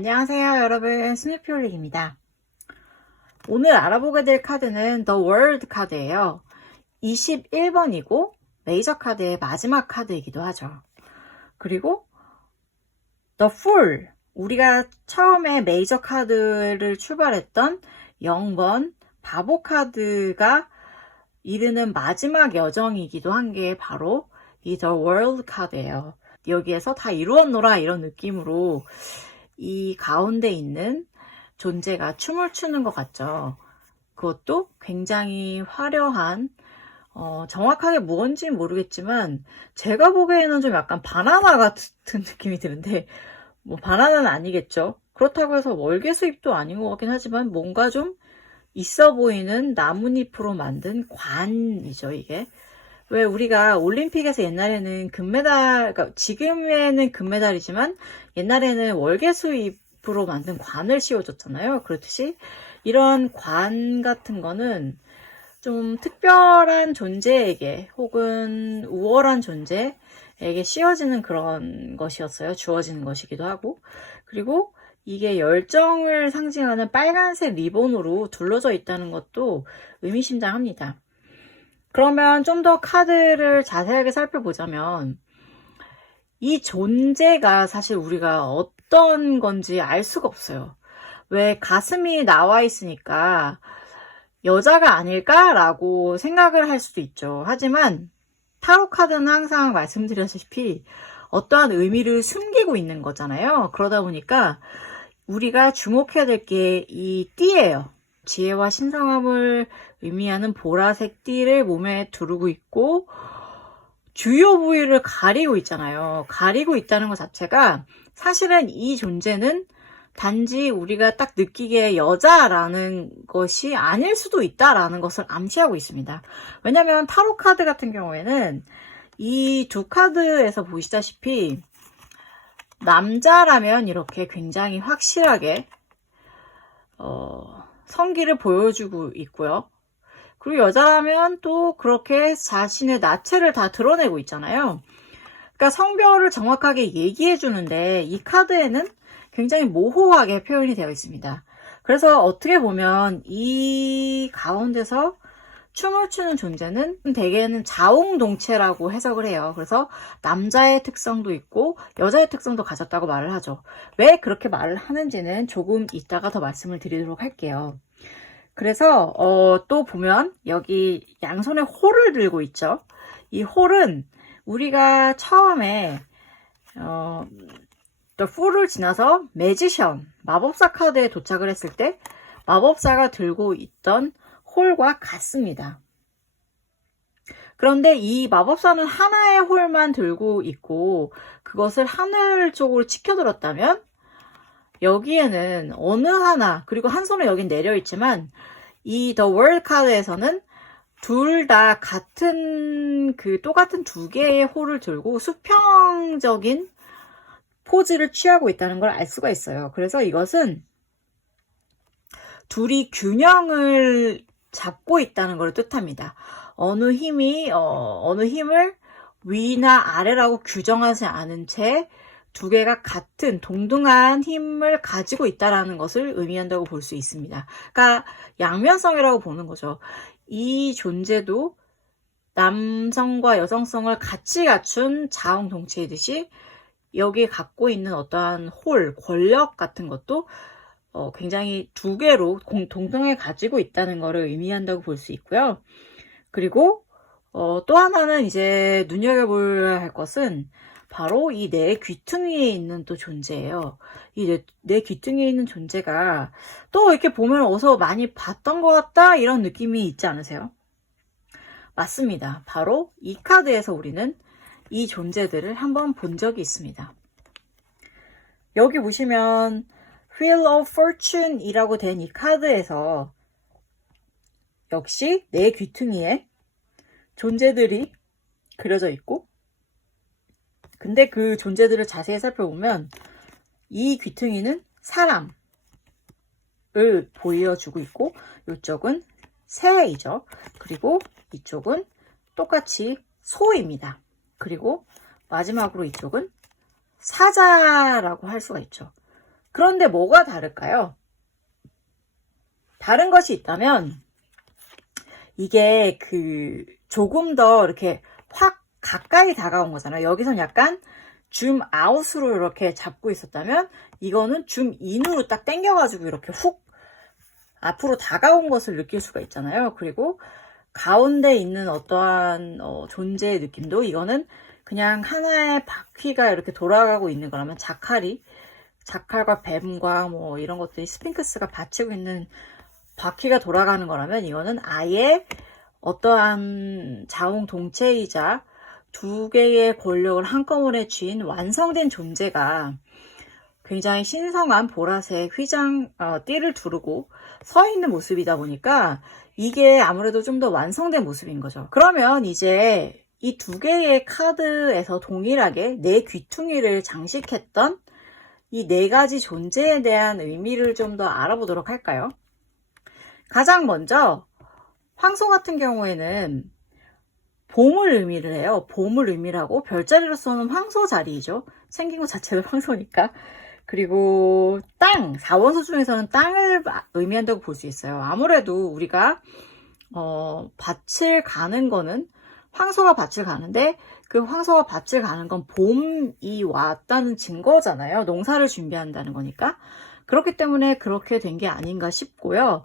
안녕하세요 여러분, 스누피올릭입니다. 오늘 알아보게 될 카드는 The World 카드예요. 21번이고 메이저 카드의 마지막 카드이기도 하죠. 그리고 The Fool, 우리가 처음에 메이저 카드를 출발했던 0번 바보 카드가 이르는 마지막 여정이기도 한 게 바로 이 The World 카드예요. 여기에서 다 이루었노라 이런 느낌으로 이 가운데 있는 존재가 춤을 추는 것 같죠. 그것도 굉장히 화려한, 정확하게 무언지는 모르겠지만 제가 보기에는 좀 약간 바나나 같은 느낌이 드는데, 뭐 바나나는 아니겠죠. 그렇다고 해서 월계 수잎도 아닌 것 같긴 하지만 뭔가 좀 있어 보이는 나뭇잎으로 만든 관이죠, 이게. 왜 우리가 올림픽에서 옛날에는 금메달, 그러니까 지금에는 금메달이지만 옛날에는 월계수잎으로 만든 관을 씌워줬잖아요. 그렇듯이 이런 관 같은 거는 좀 특별한 존재에게 혹은 우월한 존재에게 씌워지는 그런 것이었어요. 주어지는 것이기도 하고. 그리고 이게 열정을 상징하는 빨간색 리본으로 둘러져 있다는 것도 의미심장합니다. 그러면 좀 더 카드를 자세하게 살펴보자면 이 존재가 사실 우리가 어떤 건지 알 수가 없어요. 왜 가슴이 나와 있으니까 여자가 아닐까라고 생각을 할 수도 있죠. 하지만 타로 카드는 항상 말씀드렸다시피 어떠한 의미를 숨기고 있는 거잖아요. 그러다 보니까 우리가 주목해야 될 게 이 띠예요. 지혜와 신성함을 의미하는 보라색 띠를 몸에 두르고 있고 주요 부위를 가리고 있잖아요. 가리고 있다는 것 자체가 사실은 이 존재는 단지 우리가 딱 느끼기에 여자라는 것이 아닐 수도 있다라는 것을 암시하고 있습니다. 왜냐하면 타로 카드 같은 경우에는 이 두 카드에서 보시다시피 남자라면 이렇게 굉장히 확실하게 성기를 보여주고 있고요. 그리고 여자라면 또 그렇게 자신의 나체를 다 드러내고 있잖아요. 그러니까 성별을 정확하게 얘기해 주는데 이 카드에는 굉장히 모호하게 표현이 되어 있습니다. 그래서 어떻게 보면 이 가운데서 춤을 추는 존재는 대개는 자웅동체라고 해석을 해요. 그래서 남자의 특성도 있고 여자의 특성도 가졌다고 말을 하죠. 왜 그렇게 말을 하는지는 조금 이따가 더 말씀을 드리도록 할게요. 그래서 또 보면 여기 양손에 홀을 들고 있죠. 이 홀은 우리가 처음에 The Fool을 지나서 매지션, 마법사 카드에 도착을 했을 때 마법사가 들고 있던 홀과 같습니다. 그런데 이 마법사는 하나의 홀만 들고 있고 그것을 하늘 쪽으로 치켜들었다면 여기에는 어느 하나, 그리고 한 손은 여긴 내려있지만 이 The World 카드에서는 둘 다 같은 똑같은 두 개의 홀을 들고 수평적인 포즈를 취하고 있다는 걸 알 수가 있어요. 그래서 이것은 둘이 균형을 잡고 있다는 걸 뜻합니다. 어느 힘을 위나 아래라고 규정하지 않은 채 두 개가 같은 동등한 힘을 가지고 있다는 것을 의미한다고 볼 수 있습니다. 그러니까 양면성이라고 보는 거죠. 이 존재도 남성과 여성성을 같이 갖춘 자웅동체이듯이 여기에 갖고 있는 어떠한 권력 같은 것도 굉장히 두 개로 동등하게 가지고 있다는 것을 의미한다고 볼 수 있고요. 그리고 또 하나는 이제 눈여겨볼 할 것은 바로 이 내 귀퉁이에 있는 또 존재예요. 이 내 귀퉁이에 있는 존재가 또 이렇게 보면 어디서 많이 봤던 것 같다 이런 느낌이 있지 않으세요? 맞습니다. 바로 이 카드에서 우리는 이 존재들을 한번 본 적이 있습니다. 여기 보시면 Wheel of Fortune 이라고 된 이 카드에서 역시 내 귀퉁이에 존재들이 그려져 있고, 근데 그 존재들을 자세히 살펴보면 이 귀퉁이는 사람을 보여주고 있고 이쪽은 새이죠. 그리고 이쪽은 똑같이 소입니다. 그리고 마지막으로 이쪽은 사자라고 할 수가 있죠. 그런데 뭐가 다를까요? 다른 것이 있다면 이게 조금 더 이렇게 확 가까이 다가온 거잖아요. 여기선 약간 줌 아웃으로 이렇게 잡고 있었다면 이거는 줌 인으로 딱 당겨가지고 이렇게 훅 앞으로 다가온 것을 느낄 수가 있잖아요. 그리고 가운데 있는 어떠한 존재의 느낌도 이거는 그냥 하나의 바퀴가 이렇게 돌아가고 있는 거라면 자칼과 뱀과 뭐 이런 것들이 스핑크스가 받치고 있는 바퀴가 돌아가는 거라면 이거는 아예 어떠한 자웅동체이자 두 개의 권력을 한꺼번에 쥔 완성된 존재가 굉장히 신성한 보라색 띠를 두르고 서 있는 모습이다 보니까 이게 아무래도 좀 더 완성된 모습인 거죠. 그러면 이제 이 두 개의 카드에서 동일하게 내 귀퉁이를 장식했던 이 네 가지 존재에 대한 의미를 좀 더 알아보도록 할까요? 가장 먼저 황소 같은 경우에는 봄을 의미를 해요. 봄을 의미를 하고 별자리로서는 황소 자리이죠. 생긴 것 자체도 황소니까. 그리고 땅, 4원소 중에서는 땅을 의미한다고 볼 수 있어요. 아무래도 우리가 밭을 가는 거는 황소가 밭을 가는데 그 황소가 밭을 가는 건 봄이 왔다는 증거잖아요. 농사를 준비한다는 거니까. 그렇기 때문에 그렇게 된 게 아닌가 싶고요.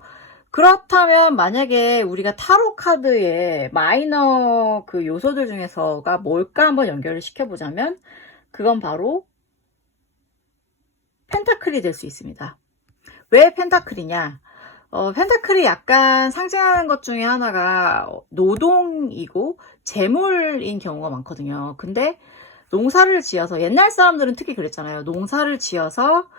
그렇다면 만약에 우리가 타로 카드의 마이너 그 요소들 중에서가 뭘까 한번 연결을 시켜보자면 그건 바로 펜타클이 될 수 있습니다. 왜 펜타클이냐? 펜타클이 약간 상징하는 것 중에 하나가 노동이고 재물인 경우가 많거든요. 근데 농사를 지어서 옛날 사람들은 특히 그랬잖아요. 농사를 지어서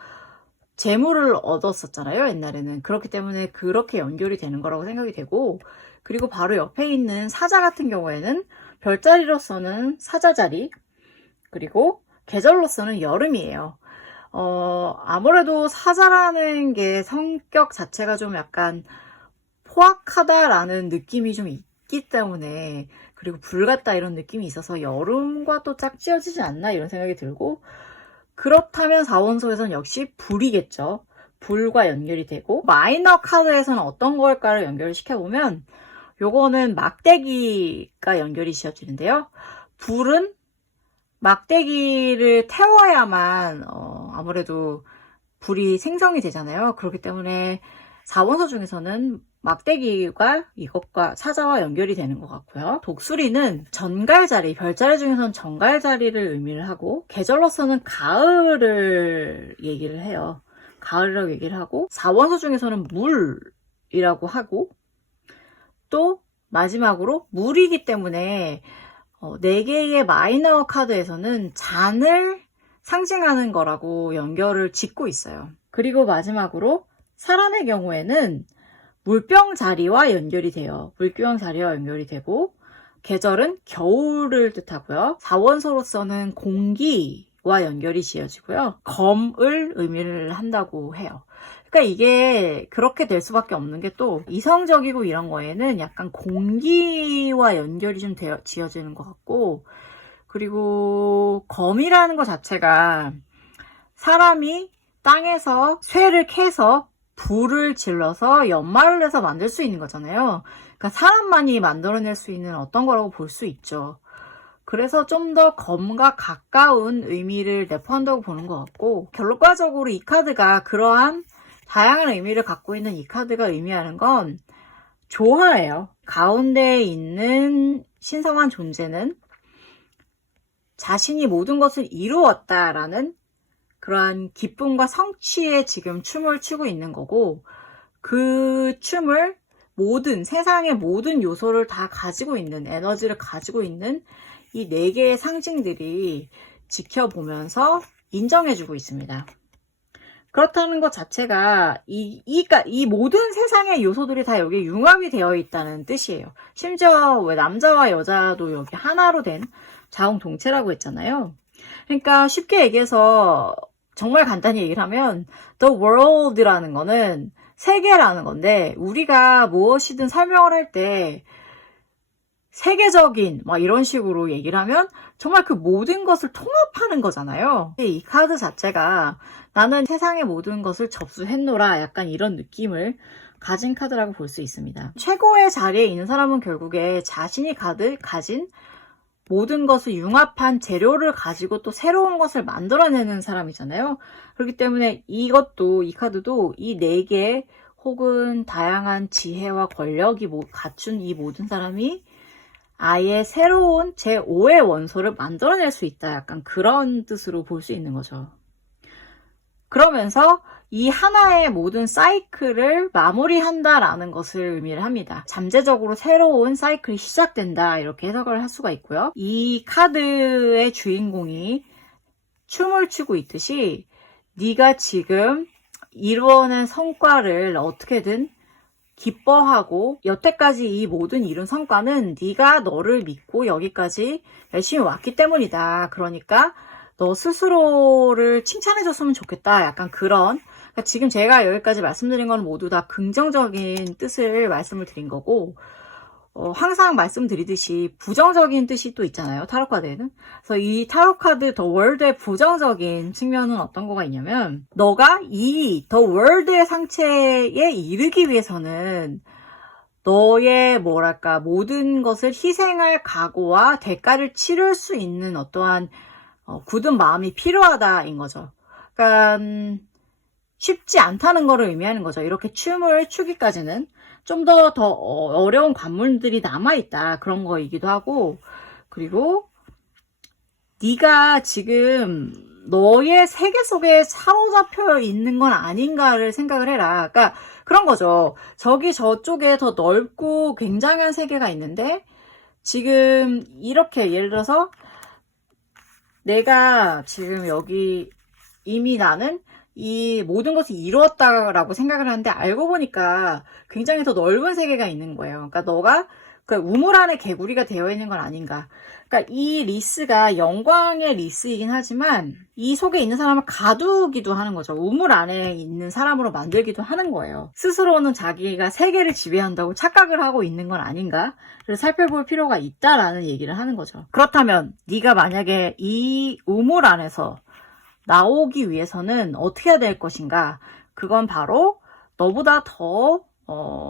재물을 얻었었잖아요. 옛날에는. 그렇기 때문에 그렇게 연결이 되는 거라고 생각이 되고 그리고 바로 옆에 있는 사자 같은 경우에는 별자리로서는 사자자리 그리고 계절로서는 여름이에요. 아무래도 사자라는 게 성격 자체가 좀 약간 포악하다라는 느낌이 좀 있기 때문에 그리고 불 같다 이런 느낌이 있어서 여름과 또 짝지어지지 않나 이런 생각이 들고 그렇다면 4원소에서는 역시 불이겠죠. 불과 연결이 되고 마이너 카드에서는 어떤 걸까를 연결을 시켜보면 요거는 막대기가 연결이 지어지는데요. 불은 막대기를 태워야만 아무래도 불이 생성이 되잖아요. 그렇기 때문에 4원소 중에서는 막대기가 이것과 사자와 연결이 되는 것 같고요. 독수리는 전갈자리, 별자리 중에서는 전갈자리를 의미를 하고 계절로서는 가을을 얘기를 해요. 가을이라고 얘기를 하고 4원소 중에서는 물이라고 하고 또 마지막으로 물이기 때문에 4개의 마이너 카드에서는 잔을 상징하는 거라고 연결을 짓고 있어요. 그리고 마지막으로 사람의 경우에는 물병 자리와 연결이 돼요. 물병 자리와 연결이 되고 계절은 겨울을 뜻하고요. 4원소로서는 공기와 연결이 지어지고요. 검을 의미를 한다고 해요. 그러니까 이게 그렇게 될 수밖에 없는 게 또 이성적이고 이런 거에는 약간 공기와 연결이 좀 지어지는 것 같고 그리고 검이라는 것 자체가 사람이 땅에서 쇠를 캐서 불을 질러서 연마를 해서 만들 수 있는 거잖아요. 그러니까 사람만이 만들어낼 수 있는 어떤 거라고 볼 수 있죠. 그래서 좀 더 검과 가까운 의미를 내포한다고 보는 것 같고 결과적으로 이 카드가 그러한 다양한 의미를 갖고 있는 이 카드가 의미하는 건 조화예요. 가운데에 있는 신성한 존재는 자신이 모든 것을 이루었다라는 그러한 기쁨과 성취에 지금 춤을 추고 있는 거고 그 춤을 세상의 모든 요소를 다 가지고 있는 에너지를 가지고 있는 이 4개의 상징들이 지켜보면서 인정해주고 있습니다. 그렇다는 것 자체가 이 모든 세상의 요소들이 다 여기 융합이 되어 있다는 뜻이에요. 심지어 왜 남자와 여자도 여기 하나로 된 자웅동체라고 했잖아요. 그러니까 쉽게 얘기해서 정말 간단히 얘기를 하면 the world라는 거는 세계라는 건데 우리가 무엇이든 설명을 할 때 세계적인 막 이런 식으로 얘기를 하면 정말 그 모든 것을 통합하는 거잖아요. 이 카드 자체가 나는 세상의 모든 것을 접수했노라 약간 이런 느낌을 가진 카드라고 볼 수 있습니다. 최고의 자리에 있는 사람은 결국에 자신이 가진 모든 것을 융합한 재료를 가지고 또 새로운 것을 만들어내는 사람이잖아요. 그렇기 때문에 이 카드도 이 4개 혹은 다양한 지혜와 권력이 갖춘 이 모든 사람이 아예 새로운 제5의 원소를 만들어낼 수 있다. 약간 그런 뜻으로 볼 수 있는 거죠. 그러면서 이 하나의 모든 사이클을 마무리한다라는 것을 의미를 합니다. 잠재적으로 새로운 사이클이 시작된다 이렇게 해석을 할 수가 있고요. 이 카드의 주인공이 춤을 추고 있듯이 네가 지금 이루어낸 성과를 어떻게든 기뻐하고 여태까지 이 모든 이룬 성과는 네가 너를 믿고 여기까지 열심히 왔기 때문이다. 그러니까 너 스스로를 칭찬해줬으면 좋겠다. 약간 그런 그러니까 지금 제가 여기까지 말씀드린 건 모두 다 긍정적인 뜻을 말씀을 드린 거고 항상 말씀드리듯이 부정적인 뜻이 또 있잖아요. 타로 카드에는. 그래서 이 타로 카드 더 월드의 부정적인 측면은 어떤 거가 있냐면 너가 이 더 월드의 상체에 이르기 위해서는 너의 모든 것을 희생할 각오와 대가를 치를 수 있는 어떠한 굳은 마음이 필요하다인 거죠. 그러니까 쉽지 않다는 거를 의미하는 거죠. 이렇게 춤을 추기까지는 좀 더 어려운 관문들이 남아있다. 그런 거이기도 하고 그리고 네가 지금 너의 세계 속에 사로잡혀 있는 건 아닌가를 생각을 해라. 그러니까 그런 거죠. 저쪽에 더 넓고 굉장한 세계가 있는데 지금 이렇게 예를 들어서 내가 지금 여기 이미 나는 이 모든 것을 이루었다라고 생각을 하는데 알고 보니까 굉장히 더 넓은 세계가 있는 거예요. 그러니까 너가 그 우물 안에 개구리가 되어 있는 건 아닌가. 그러니까 이 리스가 영광의 리스이긴 하지만 이 속에 있는 사람을 가두기도 하는 거죠. 우물 안에 있는 사람으로 만들기도 하는 거예요. 스스로는 자기가 세계를 지배한다고 착각을 하고 있는 건 아닌가. 그래서 살펴볼 필요가 있다라는 얘기를 하는 거죠. 그렇다면 네가 만약에 이 우물 안에서 나오기 위해서는 어떻게 해야 될 것인가? 그건 바로 너보다 더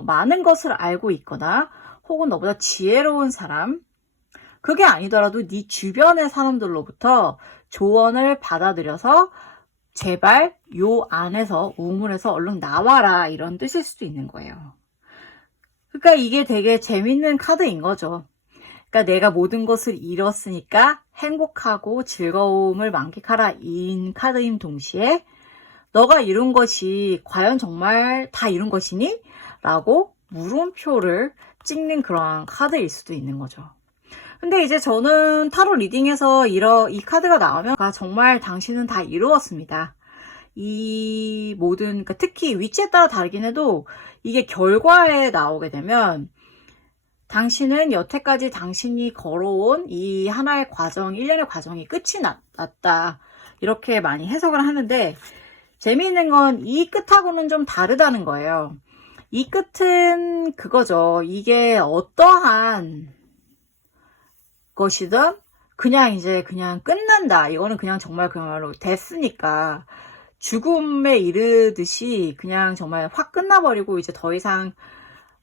많은 것을 알고 있거나 혹은 너보다 지혜로운 사람, 그게 아니더라도 네 주변의 사람들로부터 조언을 받아들여서 제발 요 안에서 우물에서 얼른 나와라 이런 뜻일 수도 있는 거예요. 그러니까 이게 되게 재밌는 카드인 거죠. 그러니까 내가 모든 것을 잃었으니까 행복하고 즐거움을 만끽하라 인 카드임 동시에 너가 이룬 것이 과연 정말 다 이룬 것이니? 라고 물음표를 찍는 그러한 카드일 수도 있는 거죠. 근데 이제 저는 타로 리딩에서 이 카드가 나오면 정말 당신은 다 이루었습니다. 이 모든 그러니까 특히 위치에 따라 다르긴 해도 이게 결과에 나오게 되면 당신은 여태까지 당신이 걸어온 이 하나의 과정, 일련의 과정이 끝이 났다. 이렇게 많이 해석을 하는데 재미있는 건 이 끝하고는 좀 다르다는 거예요. 이 끝은 그거죠. 이게 어떠한 것이든 그냥 끝난다. 이거는 그냥 정말 그야말로 됐으니까 죽음에 이르듯이 그냥 정말 확 끝나버리고 이제 더 이상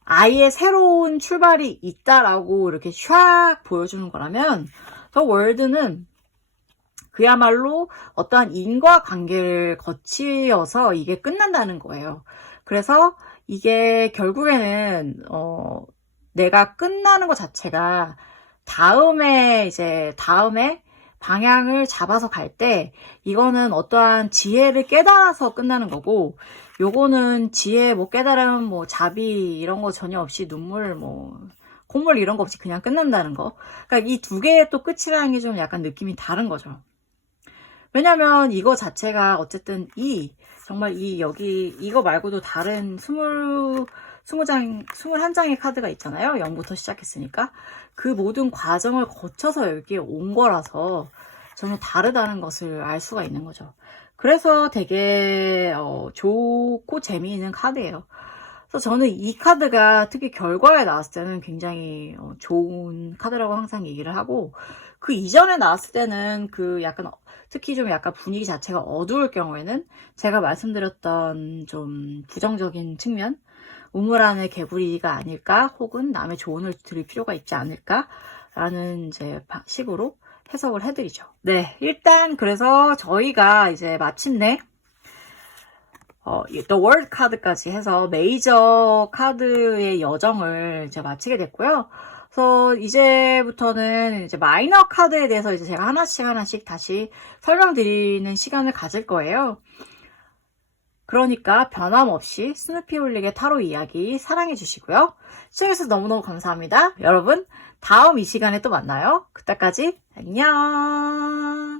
아예 새로운 출발이 있다라고 이렇게 샥 보여주는 거라면 더 월드는 그야말로 어떠한 인과관계를 거치어서 이게 끝난다는 거예요. 그래서 이게 결국에는 내가 끝나는 것 자체가 다음에 방향을 잡아서 갈 때 이거는 어떠한 지혜를 깨달아서 끝나는 거고 요거는 지혜 깨달음 자비 이런 거 전혀 없이 눈물 콧물 이런 거 없이 그냥 끝난다는 거. 그러니까 이 두 개의 또 끝이라는 게 좀 약간 느낌이 다른 거죠. 왜냐면 이거 자체가 어쨌든 정말 이거 말고도 다른 21장의 카드가 있잖아요. 0부터 시작했으니까. 그 모든 과정을 거쳐서 여기에 온 거라서 전혀 다르다는 것을 알 수가 있는 거죠. 그래서 되게 좋고 재미있는 카드예요. 그래서 저는 이 카드가 특히 결과에 나왔을 때는 굉장히 좋은 카드라고 항상 얘기를 하고, 그 이전에 나왔을 때는 그 약간 특히 좀 약간 분위기 자체가 어두울 경우에는 제가 말씀드렸던 좀 부정적인 측면, 우물 안에 개구리가 아닐까, 혹은 남의 조언을 들을 필요가 있지 않을까 라는 이제 식으로 해석을 해드리죠. 네, 일단 그래서 저희가 이제 마침내 The World 카드까지 해서 메이저 카드의 여정을 이제 마치게 됐고요. 그래서 이제부터는 이제 마이너 카드에 대해서 이제 제가 하나씩 다시 설명드리는 시간을 가질 거예요. 그러니까 변함없이 스누피 홀릭의 타로 이야기 사랑해 주시고요. 시청해주셔서 너무너무 감사합니다. 여러분, 다음 이 시간에 또 만나요. 그때까지 안녕.